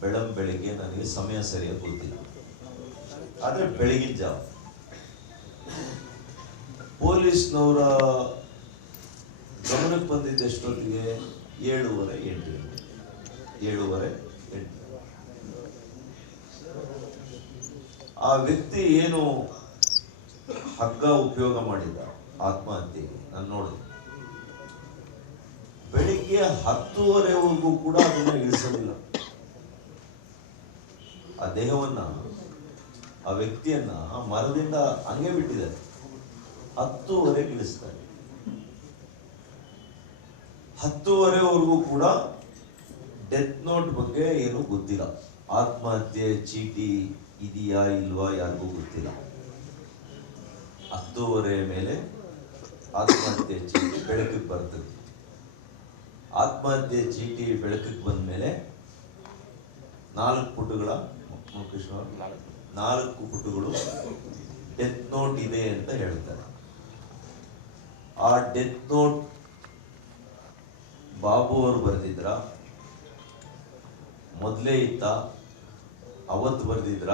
ಬೆಳಂ ಬೆಳಿಗ್ಗೆ ನನಗೆ ಸಮಯ ಸರಿಯಾಗಿ ಗೊತ್ತಿಲ್ಲ. ಆದರೆ ಬೆಳಗಿನ ಜಾವ. ಪೊಲೀಸ್ನವರ ಗಮನಕ್ಕೆ ಬಂದಿದ್ದ ಎಷ್ಟೊತ್ತಿಗೆ? ಏಳುವರೆ, ಎಂಟು ಏಳುವರೆ, ಎಂಟು ಆ ವ್ಯಕ್ತಿ ಏನು ಹಗ್ಗ ಉಪಯೋಗ ಮಾಡಿದ ಆತ್ಮಹತ್ಯೆಗೆ. ನಾನು ನೋಡಿದೆ. ಬೆಳಿಗ್ಗೆ ಹತ್ತುವರೆವರೆಗೂ ಕೂಡ ಅದನ್ನು ಇಳಿಸಲಿಲ್ಲ ಆ ದೇಹವನ್ನ, ಆ ವ್ಯಕ್ತಿಯನ್ನ ಮರದಿಂದ ಹಂಗೆ ಬಿಟ್ಟಿದ್ದಾರೆ. ಹತ್ತೂವರೆ ಇಳಿಸ್ತಾರೆ ಹತ್ತುವರೆವರೆಗೂ ಕೂಡ ಡೆತ್ ನೋಟ್ ಬಗ್ಗೆ ಏನು ಗೊತ್ತಿಲ್ಲ. ಆತ್ಮಹತ್ಯೆ, ಚೀಟಿ ಇದೆಯಾ ಇಲ್ವಾ ಯಾರಿಗೂ ಗೊತ್ತಿಲ್ಲ. ಹತ್ತುವರೆ ಮೇಲೆ ಆತ್ಮಹತ್ಯೆ ಚೀಟಿ ಬೆಳಕಿಗೆ ಬರ್ತದೆ. ಆತ್ಮಹತ್ಯೆ ಚೀಟಿ ಬೆಳಕಿಗೆ ಬಂದ ಮೇಲೆ ನಾಲ್ಕು ಪುಟಗಳ ನಾಲ್ಕು. ಪುಟಗಳು ಡೆತ್ ನೋಟ್ ಇದೆ ಅಂತ ಹೇಳ್ತಾರೆ. ಆ ಡೆತ್ ನೋಟ್ ಬಾಬು ಅವರು ಬರೆದಿದ್ರ ಮೊದಲೇ ಇತ್ತ ಅವತ್ತು ಬರೆದಿದ್ರ.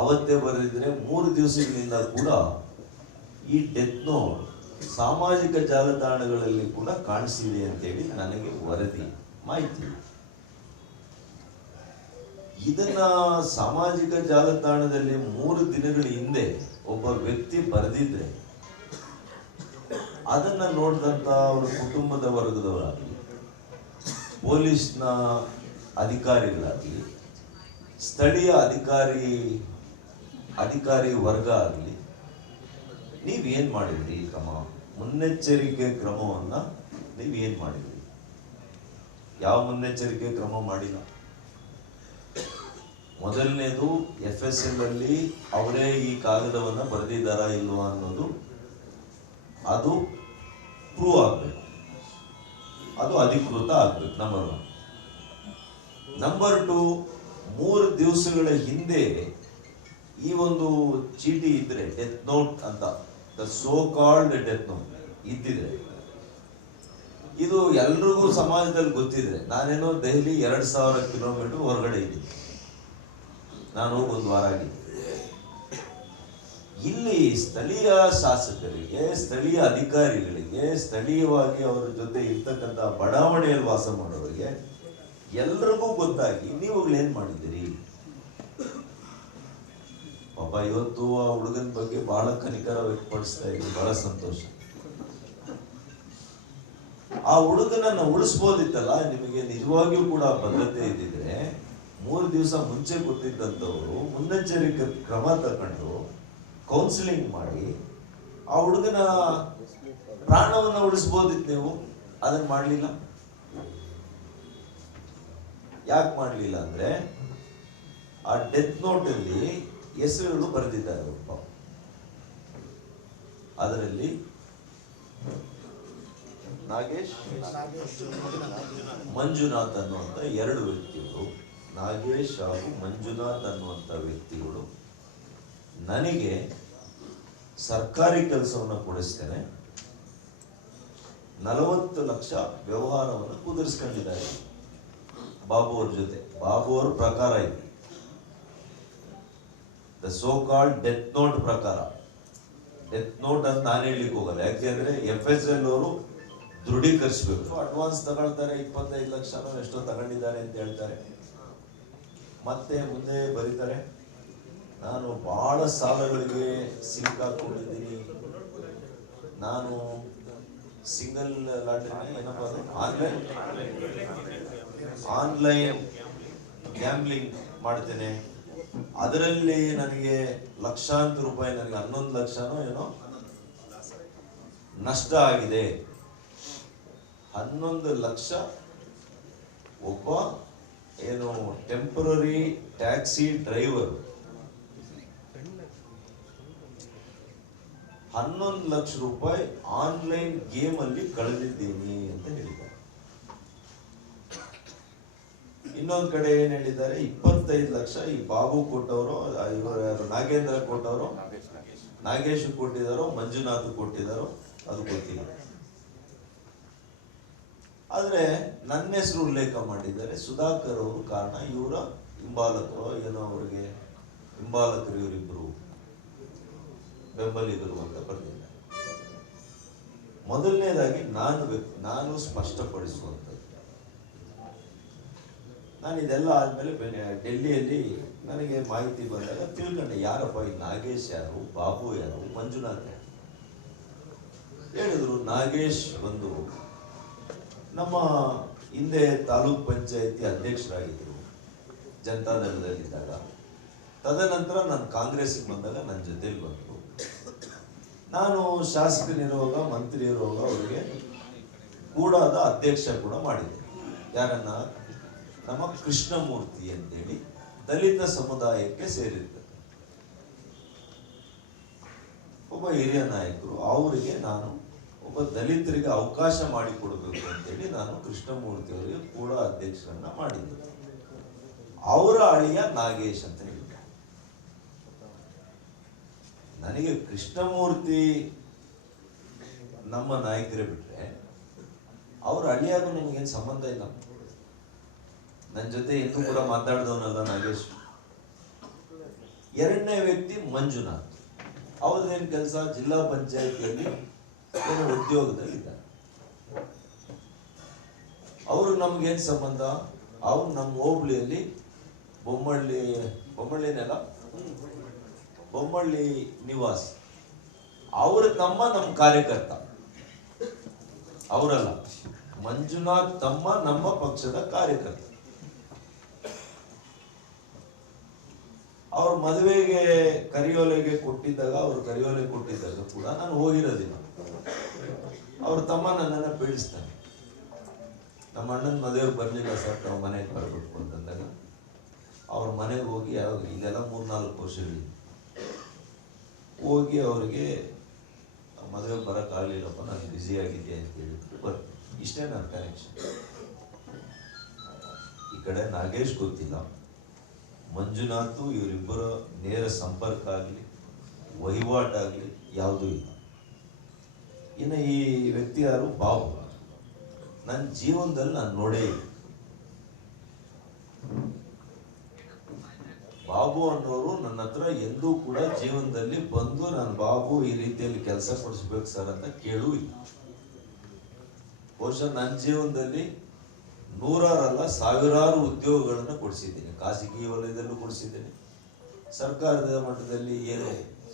ಅವತ್ತೇ ಬರೆದಿದ್ರೆ ಮೂರು ದಿವಸಗಳಿಂದ ಕೂಡ ಈ ಡೆತ್ ನೋಟ್ ಸಾಮಾಜಿಕ ಜಾಲತಾಣಗಳಲ್ಲಿ ಕೂಡ ಕಾಣಿಸಿದೆ ಅಂತೇಳಿ ನನಗೆ ವರದಿ ಮಾಹಿತಿ ಇದನ್ನ ಸಾಮಾಜಿಕ ಜಾಲತಾಣದಲ್ಲಿ ಮೂರು ದಿನಗಳ ಹಿಂದೆ ಒಬ್ಬ ವ್ಯಕ್ತಿ ಬರೆದಿದ್ರೆ, ಅದನ್ನ ನೋಡಿದಂತ ಅವರ ಕುಟುಂಬದ ವರ್ಗದವರಾಗಲಿ, ಪೊಲೀಸ್ನ ಅಧಿಕಾರಿಗಳಾಗಲಿ, ಸ್ಥಳೀಯ ಅಧಿಕಾರಿ ಅಧಿಕಾರಿ ವರ್ಗ ಆಗಲಿ, ನೀವೇನ್ ಮಾಡಿದ್ರಿ ಕ್ರಮ? ಮುನ್ನೆಚ್ಚರಿಕೆ ಕ್ರಮವನ್ನ ನೀವೇನ್ ಮಾಡಿದ್ರಿ? ಯಾವ ಮುನ್ನೆಚ್ಚರಿಕೆ ಕ್ರಮ ಮಾಡಿಲ್ಲ? ಮೊದಲನೇದು ಎಫ್ ಎಸ್ ಎಲ್ ಅಲ್ಲಿ ಅವರೇ ಈ ಕಾಗದವನ್ನು ಬರೆದಿದ್ದಾರಾ ಇಲ್ವಾ ಅನ್ನೋದು ಅದು ಪ್ರೂವ್ ಆಗಬೇಕು. ಅದು ಅಧಿಕೃತ ಆಗ್ಬೇಕು ನಂಬರ್ ಒನ್ ನಂಬರ್ ಟು ಮೂರು ದಿವಸಗಳ ಹಿಂದೆ ಈ ಒಂದು ಚೀಟಿ ಇದ್ರೆ ಡೆತ್ ನೋಟ್ ಅಂತ the so called death note ಇದ್ದಿದ್ರೆ ಇದು ಎಲ್ರಿಗೂ ಸಮಾಜದಲ್ಲಿ ಗೊತ್ತಿದೆ. ನಾನೇನೋ ದೆಹಲಿ ಎರಡು ಸಾವಿರ ಕಿಲೋಮೀಟರ್ ಹೊರಗಡೆ ಇದ್ದೀನಿ. ನಾನು ಒಂದು ವಾರ ಆಗಿದ್ದೆ ಇಲ್ಲಿ ಸ್ಥಳೀಯ ಶಾಸಕರಿಗೆ, ಸ್ಥಳೀಯ ಅಧಿಕಾರಿಗಳಿಗೆ, ಸ್ಥಳೀಯವಾಗಿ ಅವರ ಜೊತೆ ಇರ್ತಕ್ಕಂಥ ಬಡಾವಣೆಯಲ್ಲಿ ವಾಸ ಮಾಡೋರಿಗೆ ಎಲ್ರಿಗೂ ಗೊತ್ತಾಗಿ ನೀವು ಏನ್ ಮಾಡಿದ್ದೀರಿ? ಪಾಪ ಇವತ್ತು ಆ ಹುಡುಗನ ಬಗ್ಗೆ ಬಹಳ ಕನಿಕರ ವ್ಯಕ್ತಪಡಿಸ್ತಾ ಇದ್ದೀನಿ, ಬಹಳ ಸಂತೋಷ. ಆ ಹುಡುಗನನ್ನ ಉಳಿಸ್ಬೋದಿತ್ತಲ್ಲ, ನಿಮಗೆ ನಿಜವಾಗಿಯೂ ಕೂಡ ಭದ್ರತೆ ಇದ್ದಿದ್ರೆ ಮೂರು ದಿವಸ ಮುಂಚೆ ಗೊತ್ತಿದ್ದಂಥವರು ಮುನ್ನೆಚ್ಚರಿಕೆ ಕ್ರಮ ತಗೊಂಡು ಕೌನ್ಸಿಲಿಂಗ್ ಮಾಡಿ ಆ ಹುಡುಗನ ಪ್ರಾಣವನ್ನು ಉಳಿಸ್ಬೋದಿತ್ತು ನೀವು? ಅದನ್ನ ಮಾಡಲಿಲ್ಲ? ಯಾಕೆ ಮಾಡಲಿಲ್ಲ ಅಂದ್ರೆ ಆ ಡೆತ್ ನೋಟಲ್ಲಿ ಅಲ್ಲಿ ಹೆಸರುಗಳು ಬರೆದಿದ್ದಾರೆ ಒಬ್ಬ. ಅದರಲ್ಲಿ ನಾಗೇಶ್ ಮಂಜುನಾಥ್ ಅನ್ನುವಂಥ ಎರಡು ವ್ಯಕ್ತಿಗಳು. ನಾಗೇಶ್ ಹಾಗೂ ಮಂಜುನಾಥ್ ಅನ್ನುವಂಥ ವ್ಯಕ್ತಿಗಳು ನನಗೆ ಸರ್ಕಾರಿ ಕೆಲಸವನ್ನು ಕೊಡಿಸ್ತೇನೆ. ನಲವತ್ತು ಲಕ್ಷ ವ್ಯವಹಾರವನ್ನು ಕುದುರಿಸ್ಕೊಂಡಿದ್ದಾರೆ ಬಾಬು ಅವ್ರ ಜೊತೆ. ಬಾಬು ಅವ್ರ ಪ್ರಕಾರ ಇದೆ. The so called death note ಪ್ರಕಾರ. ಡೆತ್ ನೋಟ್ ಅಂತ ನಾನು ಹೇಳಲಿಕ್ಕೆ ಹೋಗಲ್ಲ. ಯಾಕೆಂದ್ರೆ ಎಫ್ ಎಸ್ ಎಲ್ ಅವರು ದೃಢೀಕರಿಸಬೇಕು. ಅಡ್ವಾನ್ಸ್ ತಗೊಳ್ತಾರೆ, ಇಪ್ಪತ್ತೈದು ಲಕ್ಷ ಎಷ್ಟೋ ತಗೊಂಡಿದ್ದಾರೆ ಅಂತ ಹೇಳ್ತಾರೆ. ಮತ್ತೆ ಮುಂದೆ ಬರೀತಾರೆ, ನಾನು ಬಹಳ ಸಾಲಗಳಿಗೆ ಸಿಕ್ಕಾಕೊಂಡಿದ್ದೀನಿ ನಾನು ಸಿಂಗಲ್ ಲಾಟರಿ ಏನಪ್ಪ ಅದು ಆನ್ಲೈನ್ ಆನ್ಲೈನ್ ಗ್ಯಾಂಬ್ಲಿಂಗ್ ಮಾಡ್ತೇನೆ. ಅದರಲ್ಲಿ ನನಗೆ ಲಕ್ಷಾಂತರ ರೂಪಾಯಿ, ನನಗೆ ಹನ್ನೊಂದು ಲಕ್ಷನೋ ಏನೋ ನಷ್ಟ ಆಗಿದೆ. ಹನ್ನೊಂದು ಲಕ್ಷ ಒಬ್ಬ ಏನು ಟೆಂಪರರಿ ಟ್ಯಾಕ್ಸಿ ಡ್ರೈವರ್ ಹನ್ನೊಂದು ಲಕ್ಷ ರೂಪಾಯಿ ಆನ್ಲೈನ್ ಗೇಮ್ ಅಲ್ಲಿ ಕಳೆದಿದ್ದೀನಿ ಅಂತ ಹೇಳಿದ್ದಾರೆ. ಇನ್ನೊಂದು ಕಡೆ ಏನ್ ಹೇಳಿದ್ದಾರೆ? ಇಪ್ಪತ್ತೈದು ಲಕ್ಷ ಈ ಬಾಬು ಕೊಟ್ಟವರು ಇವರು ನಾಗೇಂದ್ರ ಕೊಟ್ಟವರು. ನಾಗೇಶ್ ಕೊಟ್ಟಿದ್ದಾರೋ? ಮಂಜುನಾಥ್ ಕೊಟ್ಟಿದ್ದಾರೋ? ಅದು ಗೊತ್ತಿಲ್ಲ. ಆದರೆ ನನ್ನ ಹೆಸರು ಉಲ್ಲೇಖ ಮಾಡಿದ್ದಾರೆ ಸುಧಾಕರ್ ಅವರು ಕಾರಣ ಇವರ ಹಿಂಬಾಲಕರು, ಏನೋ ಅವರಿಗೆ ಹಿಂಬಾಲಕರು ಇವರಿಬ್ಬರು ಬೆಂಬಲಿಗರು ಅಂತ ಬರೆದಿದ್ದಾರೆ. ಮೊದಲನೇದಾಗಿ ನಾನು ನಾನು ಸ್ಪಷ್ಟಪಡಿಸುವಂಥದ್ದು. ನಾನು ಇದೆಲ್ಲ ಆದಮೇಲೆ ಡೆಲ್ಲಿಯಲ್ಲಿ ನನಗೆ ಮಾಹಿತಿ ಬಂದಾಗ ತಿಳ್ಕೊಂಡೆ, ಯಾರಪ್ಪ ಈ ನಾಗೇಶ್ ಯಾರು, ಬಾಬು ಯಾರು, ಮಂಜುನಾಥ್ ಯಾರು? ಹೇಳಿದ್ರು ನಾಗೇಶ್ ಬಂದು ನಮ್ಮ ಹಿಂದೆ ತಾಲೂಕ್ ಪಂಚಾಯತಿ ಅಧ್ಯಕ್ಷರಾಗಿದ್ದರು ಜನತಾದಳದಲ್ಲಿದ್ದಾಗ ತದನಂತರ ನಾನು ಕಾಂಗ್ರೆಸ್ಗೆ ಬಂದಾಗ ನನ್ನ ಜೊತೆಲಿ ಬಂದರು. ನಾನು ಶಾಸಕನಿರುವಾಗ ಮಂತ್ರಿ ಇರುವಾಗ ಅವರಿಗೆ ಕೂಡಾದ ಅಧ್ಯಕ್ಷ ಕೂಡ ಮಾಡಿದೆ. ಯಾರನ್ನ? ನಮ್ಮ ಕೃಷ್ಣಮೂರ್ತಿ ಅಂತೇಳಿ ದಲಿತ ಸಮುದಾಯಕ್ಕೆ ಸೇರಿದ್ದರು ಒಬ್ಬ ಹಿರಿಯ ನಾಯಕರು, ಅವರಿಗೆ ನಾನು ಒಬ್ಬ ದಲಿತರಿಗೆ ಅವಕಾಶ ಮಾಡಿಕೊಡ್ಬೇಕು ಅಂತೇಳಿ ನಾನು ಕೃಷ್ಣಮೂರ್ತಿ ಅವರಿಗೆ ಕೂಡ ಅಧ್ಯಕ್ಷರನ್ನ ಮಾಡಿದ್ದೆ. ಅವರ ಅಳಿಯ ನಾಗೇಶ್ ಅಂತ ಹೇಳಿದ್ದೆ. ನನಗೆ ಕೃಷ್ಣಮೂರ್ತಿ ನಮ್ಮ ನಾಯಕರೇ ಬಿಟ್ರೆ ಅವ್ರ ಅಳಿಯಾಗೂ ನನಗೇನು ಸಂಬಂಧ ಇಲ್ಲ. ನನ್ನ ಜೊತೆ ಇನ್ನೂ ಕೂಡ ಮಾತಾಡ್ದವನಲ್ಲ ನಾಗೇಶ್. ಎರಡನೇ ವ್ಯಕ್ತಿ ಮಂಜುನಾಥ್. ಅವ್ರದ್ದೇನು ಕೆಲಸ? ಜಿಲ್ಲಾ ಪಂಚಾಯತಿಯಲ್ಲಿ ಏನೋ ಉದ್ಯೋಗದಲ್ಲಿದ್ದಾರೆ ಅವರು ನಮ್ಗೇನ್ ಸಂಬಂಧ? ಅವ್ರು ನಮ್ಮ ಹೋಬಳಿಯಲ್ಲಿ ಬೊಮ್ಮಳ್ಳಿ, ಬೊಮ್ಮಳ್ಳಿನೆಲ್ಲ? ಬೊಮ್ಮಳ್ಳಿ ನಿವಾಸ್. ಅವ್ರ ತಮ್ಮ ನಮ್ಮ ಕಾರ್ಯಕರ್ತ. ಅವರಲ್ಲ. ಮಂಜುನಾಥ್ ತಮ್ಮ ನಮ್ಮ ಪಕ್ಷದ ಕಾರ್ಯಕರ್ತ. ಅವ್ರ ಮದುವೆಗೆ ಕರಿಯೋಲೆಗೆ ಕೊಟ್ಟಿದ್ದಾಗ ಅವ್ರು ಕರಿಯೋಲೆ ಕೊಟ್ಟಿದ್ದಾಗ ಕೂಡ. ನಾನು ಹೋಗಿರೋದಿಲ್ಲ ಅವ್ರ ತಮ್ಮ ನನ್ನನ್ನು ಬೀಳಿಸ್ತಾನೆ ನಮ್ಮ ಅಣ್ಣನ ಮದುವೆಗೆ ಬರಲಿಲ್ಲ ಸರ್, ನಾವು ಮನೆಗೆ ಬರಬೇಕು ಅಂತಂದಾಗ ಅವ್ರ ಮನೆಗೆ ಹೋಗಿ ಯಾವಾಗ ಇಲ್ಲೆಲ್ಲ ಮೂರ್ನಾಲ್ಕು ವರ್ಷಗಳು ಹೋಗಿ ಅವ್ರಿಗೆ ಮದುವೆಗೆ ಬರೋಕ್ಕಾಗಲಿಲ್ಲಪ್ಪ ನಾನು ಬ್ಯುಸಿ ಆಗಿದ್ದೆ ಅಂತ ಹೇಳಿದ್ರು ಬರ್ ಇಷ್ಟೇ ನನ್ನ ಕನೆಕ್ಷನ್ ಈ ಕಡೆ ನಾಗೇಶ್ ಗೊತ್ತಿಲ್ಲ. ಮಂಜುನಾಥ್ ಇವರಿಬ್ಬರ ನೇರ ಸಂಪರ್ಕ ಆಗಲಿ ವಹಿವಾಟಾಗಲಿ ಯಾವುದೂ ಇಲ್ಲ. ಇನ್ನು ಈ ವ್ಯಕ್ತಿ ಯಾರು? ಬಾಬು. ನನ್ನ ಜೀವನದಲ್ಲಿ ನಾನು ನೋಡೇ ಇಲ್ಲ. ಬಾಬು ಅನ್ನೋರು ನನ್ನ ಹತ್ರ ಎಂದೂ ಕೂಡ ಜೀವನದಲ್ಲಿ ಬಂದು ನಾನು ಬಾಬು ಈ ರೀತಿಯಲ್ಲಿ ಕೆಲಸ ಕೊಡಿಸ್ಬೇಕು ಸರ್ ಅಂತ ಕೇಳೂ ಇಲ್ಲ. ಬಹುಶಃ ನನ್ನ ಜೀವನದಲ್ಲಿ ನೂರಾರಲ್ಲ ಸಾವಿರಾರು ಉದ್ಯೋಗಗಳನ್ನು ಕೊಡಿಸಿದ್ದೇನೆ. ಖಾಸಗಿ ವಲಯದಲ್ಲೂ ಕೊಡಿಸಿದ್ದೇನೆ. ಸರ್ಕಾರದ ಮಟ್ಟದಲ್ಲಿ ಏನು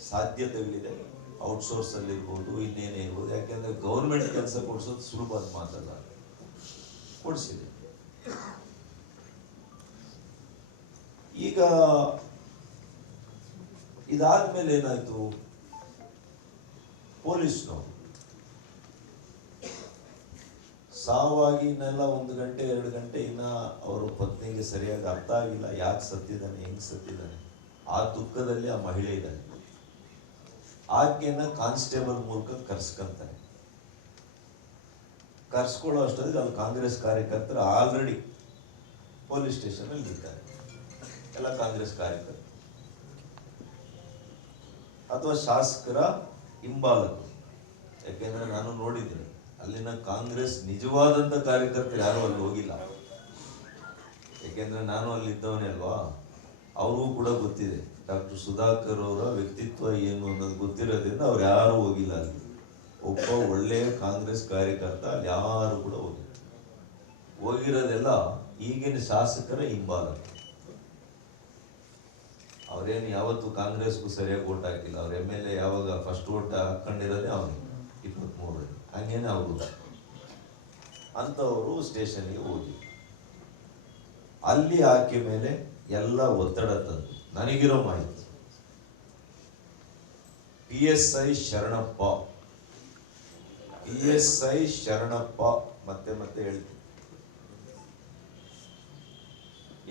ಸಾಧ್ಯತೆಗಳಿದೆ ಔಟ್ಸೋರ್ಸ್ ಅಲ್ಲಿ ಇರ್ಬೋದು ಇನ್ನೇನೇ ಇರ್ಬೋದು, ಯಾಕೆಂದ್ರೆ ಗೌರ್ಮೆಂಟ್ ಕೆಲಸ ಕೊಡಿಸೋದು ಸುಲಭದ ಮಾತಲ್ಲ ಕೊಡಿಸಿದೆ ಈಗ ಇದಾದ್ಮೇಲೆ ಏನಾಯಿತು? ಪೊಲೀಸ್ನವರು. ಸಾವಾಗಿ ಇನ್ನೆಲ್ಲ ಒಂದು ಗಂಟೆ, ಎರಡು ಗಂಟೆ ಇನ್ನ ಅವರ ಪತ್ನಿಗೆ ಸರಿಯಾಗಿ ಅರ್ಥ ಆಗಿಲ್ಲ. ಯಾಕೆ ಸತ್ತಿದ್ದಾನೆ, ಹೆಂಗ್ ಸತ್ತಿದ್ದಾನೆ? ಆ ದುಃಖದಲ್ಲಿ ಆ ಮಹಿಳೆ ಇದ್ದಾನೆ. ಆಕೆಯನ್ನ ಕಾನ್ಸ್ಟೇಬಲ್ ಮೂಲಕ ಕರ್ಸ್ಕೊಂತಾನೆ. ಕರ್ಸ್ಕೊಳ್ಳೋ ಅಷ್ಟೊತ್ತಿಗೆ ಅಲ್ಲಿ ಕಾಂಗ್ರೆಸ್ ಕಾರ್ಯಕರ್ತರು ಆಲ್ರೆಡಿ ಪೊಲೀಸ್ ಸ್ಟೇಷನ್ ಅಲ್ಲಿ ಇದ್ದಾರೆ ಎಲ್ಲ ಕಾಂಗ್ರೆಸ್ ಕಾರ್ಯಕರ್ತರು. ಅಥವಾ ಶಾಸಕರ ಹಿಂಬಾಲಕರು ಯಾಕೆಂದ್ರೆ ನಾನು ನೋಡಿದ್ದೀನಿ ಅಲ್ಲಿನ ಕಾಂಗ್ರೆಸ್ ನಿಜವಾದಂತ ಕಾರ್ಯಕರ್ತರು ಯಾರು ಅಲ್ಲಿ ಹೋಗಿಲ್ಲ. ಯಾಕೆಂದ್ರೆ ನಾನು ಅಲ್ಲಿ ಇದ್ದವನೇ ಅಲ್ವಾ? ಅವ್ರಿಗೂ ಕೂಡ ಗೊತ್ತಿದೆ. ಡಾಕ್ಟರ್ ಸುಧಾಕರ್ ಅವರ ವ್ಯಕ್ತಿತ್ವ ಏನು ಅನ್ನೋದು ಗೊತ್ತಿರೋದ್ರಿಂದ ಅವ್ರು ಯಾರು ಹೋಗಿಲ್ಲ ಅಲ್ಲಿ. ಒಬ್ಬ ಒಳ್ಳೆಯ ಕಾಂಗ್ರೆಸ್ ಕಾರ್ಯಕರ್ತ ಅಲ್ಲಿ ಯಾರು ಕೂಡ ಹೋಗಿಲ್ಲ. ಹೋಗಿರೋದೆಲ್ಲ ಈಗಿನ ಶಾಸಕರ ಹಿಂಬಾಲ. ಅವ್ರೇನು ಯಾವತ್ತು ಕಾಂಗ್ರೆಸ್ಗೂ ಸರಿಯಾಗಿ ಓಟ್ ಹಾಕಿಲ್ಲ. ಅವ್ರ ಎಂ ಎಲ್ ಎ ಯಾವಾಗ ಫಸ್ಟ್ ಓಟ್ ಹಾಕೊಂಡಿರೋದೇ ಅವನು. ಇಪ್ಪತ್ಮೂರರಲ್ಲಿ. ಹಂಗೇನೆ ಅವರು ಅಂಥವರು ಸ್ಟೇಷನ್ಗೆ ಹೋಗಿ. ಅಲ್ಲಿ ಆಕೆ ಮೇಲೆ ಎಲ್ಲ ಒತ್ತಡ ತಂದು, ನನಗಿರೋ ಮಾಹಿತಿ. P S I Sharanappa. P S I Sharanappa, ಮತ್ತೆ ಮತ್ತೆ ಹೇಳ್ತೀನಿ.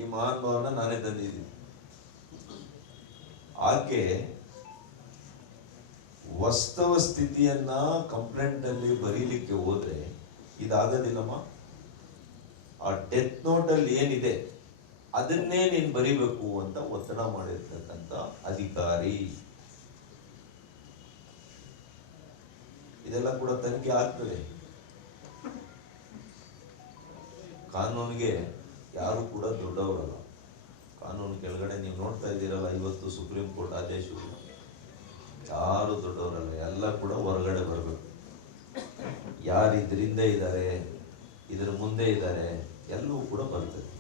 ಈ ಮಹಾನ್ ಭಾವನ ನಾನೇ ತಂದಿದ್ದೀನಿ. ಆಕೆ ವಾಸ್ತವ ಸ್ಥಿತಿಯನ್ನ ಕಂಪ್ಲೇಂಟ್ ಅಲ್ಲಿ ಬರೀಲಿಕ್ಕೆ ಹೋದ್ರೆ ಇದಾಗದಿಲ್ಲಮ್ಮ ಆ ಡೆತ್ ನೋಟ್ ಅಲ್ಲಿ ಏನಿದೆ, ಅದನ್ನೇ ನೀನ್ ಬರಿಬೇಕು ಅಂತ ಒತ್ತಡ ಮಾಡಿರ್ತಕ್ಕಂಥ ಅಧಿಕಾರಿ. ಇದೆಲ್ಲ ಕೂಡ ತನಿಖೆ ಆಗ್ತದೆ. ಕಾನೂನಿಗೆ ಯಾರು ಕೂಡ ದೊಡ್ಡವರಲ್ಲ. ಕಾನೂನು ಕೆಳಗಡೆ ನೀವು ನೋಡ್ತಾ ಇದ್ದೀರಲ್ಲ, ಇವತ್ತು ಸುಪ್ರೀಂ ಕೋರ್ಟ್ ಆದೇಶಗಳು. ಯಾರು ದೊಡ್ಡವರಲ್ಲ, ಎಲ್ಲ ಕೂಡ ಹೊರಗಡೆ ಬರಬೇಕು. ಯಾರು ಇದರಿಂದ ಇದ್ದಾರೆ, ಇದ್ರ ಮುಂದೆ ಇದ್ದಾರೆ, ಎಲ್ಲವೂ ಕೂಡ ಬರ್ತದೆ.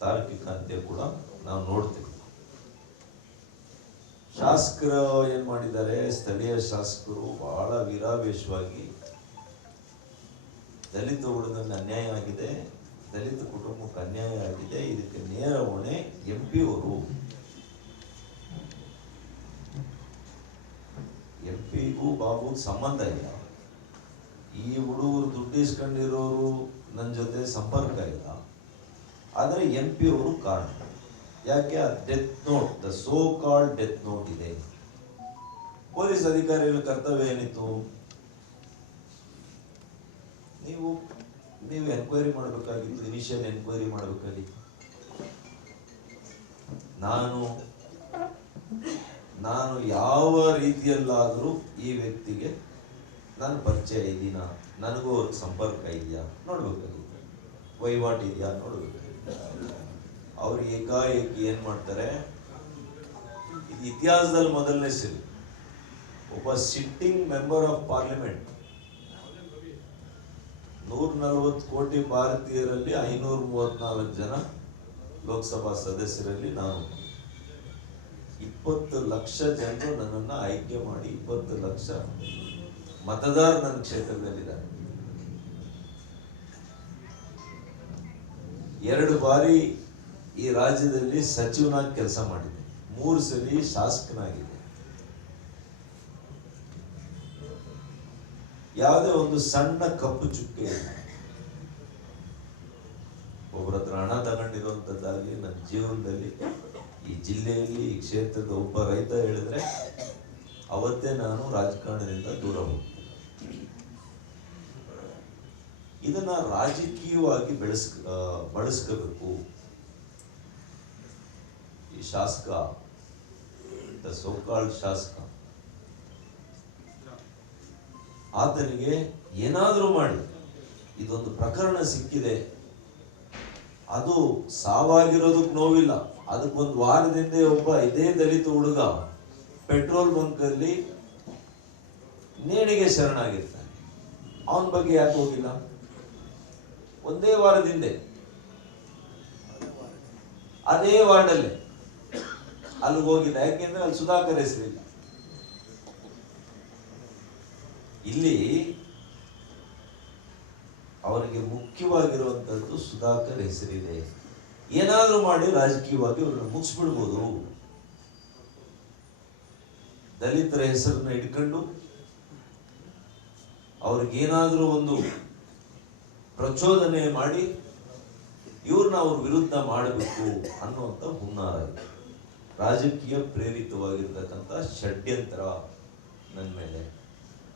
ತಾರ್ಕಿಕ ಅಂತ್ಯ ಕೂಡ ನಾವು ನೋಡ್ತೀವಿ. ಶಾಸಕರು ಏನ್ ಮಾಡಿದ್ದಾರೆ, ಸ್ಥಳೀಯ ಶಾಸಕರು ಬಹಳ ವಿರಾವೇಶವಾಗಿ ದಲಿತ ಹುಡುಗನ ಅನ್ಯಾಯ ಆಗಿದೆ, ದಲಿತ ಕುಟುಂಬಕ್ಕೆ ಅನ್ಯಾಯ ಆಗಿದೆ, ಇದಕ್ಕೆ ನೇರ ಹೊಣೆ ಎಂ ಪಿ ಅವರು ಎಂ ಪಿಗೂ ಬಾಬು ಸಂಬಂಧ ಇಲ್ಲ. ಈ ಹುಡುಗರು ದುಡ್ಡು ಇಸ್ಕೊಂಡಿರೋರು ನನ್ನ ಜೊತೆ ಸಂಪರ್ಕ ಇಲ್ಲ. ಆದರೆ ಎಂ ಪಿ ಅವರು ಕಾರಣ. ಯಾಕೆ? ಆ death note the so called death note ಇದೆ. ಪೊಲೀಸ್ ಅಧಿಕಾರಿಗಳ ಕರ್ತವ್ಯ ಏನಿತ್ತು? ನೀವು ನೀವು ಎನ್ಕ್ವೈರಿ ಮಾಡಬೇಕಾಗಿತ್ತು ಇನಿಷಿಯಲ್ ಎನ್ಕ್ವೈರಿ ಮಾಡಬೇಕಾಗಿತ್ತು. ನಾನು ನಾನು ಯಾವ ರೀತಿಯಲ್ಲಾದರೂ ಈ ವ್ಯಕ್ತಿಗೆ ನಾನು ಪರಿಚಯ ಇದ್ದೀನ? ನನಗೂ ಅವ್ರ ಸಂಪರ್ಕ ಇದೆಯಾ? ನೋಡ್ಬೇಕಾಗಿತ್ತು. ವಹಿವಾಟು ಇದೆಯಾ? ನೋಡ್ಬೇಕಾಗಿತ್ತು. ಅವ್ರು ಏಕಾಏಕಿ ಏನ್ ಮಾಡ್ತಾರೆ? ಇತಿಹಾಸದಲ್ಲಿ ಮೊದಲನೇ ಸರಿ. ಒಬ್ಬ ಸಿಟ್ಟಿಂಗ್ ಮೆಂಬರ್ ಆಫ್ ಪಾರ್ಲಿಮೆಂಟ್ ನೂರ ನಲವತ್ತು ಕೋಟಿ ಭಾರತೀಯರಲ್ಲಿ ಐನೂರ ಮೂವತ್ನಾಲ್ಕು ಜನ ಲೋಕಸಭಾ ಸದಸ್ಯರಲ್ಲಿ ನಾನು. ಇಪ್ಪತ್ತು ಲಕ್ಷ ಜನರು ನನ್ನನ್ನ ಆಯ್ಕೆ ಮಾಡಿ ಇಪ್ಪತ್ತು ಲಕ್ಷ ಮತದಾರ ನನ್ನ ಕ್ಷೇತ್ರದಲ್ಲಿದ್ದಾರೆ. ಎರಡು ಬಾರಿ ಈ ರಾಜ್ಯದಲ್ಲಿ ಸಚಿವನಾಗಿ ಕೆಲಸ ಮಾಡಿದೆ ಮೂರು ಸಲ ಶಾಸಕನಾಗಿದೆ ಯಾವುದೇ ಒಂದು ಸಣ್ಣ ಕಪ್ಪು ಚುಕ್ಕೆ ಒಬ್ಬರ ಹಣ ತಗೊಂಡಿರುವಂತದ್ದಾಗಲಿ ನನ್ನ ಜೀವನದಲ್ಲಿ ಈ ಜಿಲ್ಲೆಯಲ್ಲಿ ಈ ಕ್ಷೇತ್ರದ ಒಬ್ಬ ರೈತ ಹೇಳಿದ್ರೆ, ಅವತ್ತೇ ನಾನು ರಾಜಕಾರಣದಿಂದ ದೂರ ಹೋಗ್ತೀನಿ. ಇದನ್ನ ರಾಜಕೀಯವಾಗಿ ಬೆಳೆಸ್ ಬಳಸ್ಕೋಬೇಕು. ಈ ಶಾಸಕ ಸೋಕಾಳ್ ಶಾಸಕ, ಆತನಿಗೆ ಏನಾದರೂ ಮಾಡಿ, ಇದೊಂದು ಪ್ರಕರಣ ಸಿಕ್ಕಿದೆ. ಅದು ಸಾವಾಗಿರೋದಕ್ಕೆ ನೋವಿಲ್ಲ. ಅದಕ್ಕೊಂದು ವಾರದಿಂದ ಒಬ್ಬ ಇದೇ ದಲಿತ ಹುಡುಗ ಪೆಟ್ರೋಲ್ ಬಂಕಲ್ಲಿ ನೇಣಿಗೆ ಶರಣಾಗಿರ್ತಾನೆ. ಅವನ ಬಗ್ಗೆ ಯಾಕೆ ಹೋಗಿಲ್ಲ? ಒಂದೇ ವಾರದಿಂದೆ. ಅದೇ ವಾರ್ಡಲ್ಲೇ. ಅಲ್ಲಿಗೆ ಹೋಗಿಲ್ಲ. ಯಾಕೆಂದ್ರೆ ಅಲ್ಲಿ ಸುಧಾಕರ್ ಹೆಸರಿಲ್ಲ ಇಲ್ಲಿ. ಅವರಿಗೆ ಮುಖ್ಯವಾಗಿರುವಂತದ್ದು ಸುಧಾಕರ್ ಹೆಸರಿದೆ. ಏನಾದ್ರೂ ಮಾಡಿ ರಾಜಕೀಯವಾಗಿ ಅವ್ರನ್ನ ಮುಗಿಸ್ಬಿಡ್ಬೋದು ದಲಿತರ ಹೆಸರನ್ನ ಇಟ್ಕೊಂಡು ಅವ್ರಿಗೇನಾದರೂ ಒಂದು ಪ್ರಚೋದನೆ ಮಾಡಿ ಇವ್ರನ್ನ ಅವ್ರ ವಿರುದ್ಧ ಮಾಡಬೇಕು ಅನ್ನುವಂಥ ಹುನ್ನಾರ ಇದೆ. ರಾಜಕೀಯ ಪ್ರೇರಿತವಾಗಿರ್ತಕ್ಕಂಥ ಷಡ್ಯಂತ್ರ ನನ್ನ ಮೇಲೆ.